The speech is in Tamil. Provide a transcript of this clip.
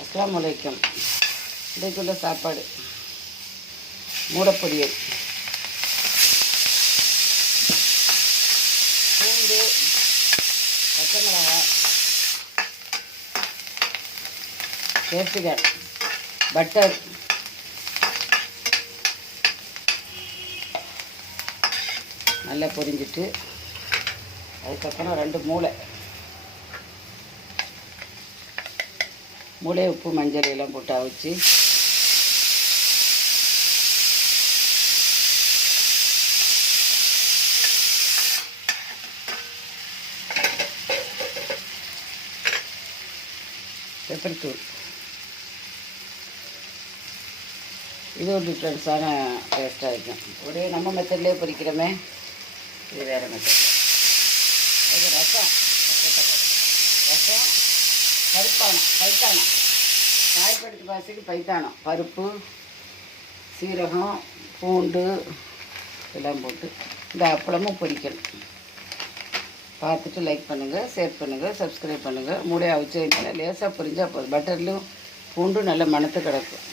அஸ்ஸலாமு அலைக்கும். இன்றைக்குள்ள சாப்பாடு மூடப்பொடியல், பூண்டு, பச்சை மிளகாய், கேப்சிகம், பட்டர், நல்லா பொரிஞ்சிட்டு அதுக்கப்புறம் 2 மூளை உப்பு மஞ்சள் எல்லாம் போட்டு அவிச்சு பெப்பர் தூள். இது ஒரு டிஃப்ரென்ஸான டேஸ்ட்டாக இருக்கும். ஒரே நம்ம மெத்தட்லேயே பொரிக்கிறோமே, இது வேறு மெத்தட். அது ரசம் பைத்தானம், காய்ப்படுத்து பாசிக்கு பைத்தானம், பருப்பு, சீரகம், பூண்டு எல்லாம் போட்டு இந்த அப்பளமும் பொரிக்கணும். பார்த்துட்டு லைக் பண்ணுங்கள், ஷேர் பண்ணுங்கள், சப்ஸ்கிரைப் பண்ணுங்கள். மூளையை அவிச்சதுனால லேசாக பொரிஞ்சால் போதும். பட்டர்லையும் பூண்டும் நல்ல மணத்து கிடக்கும்.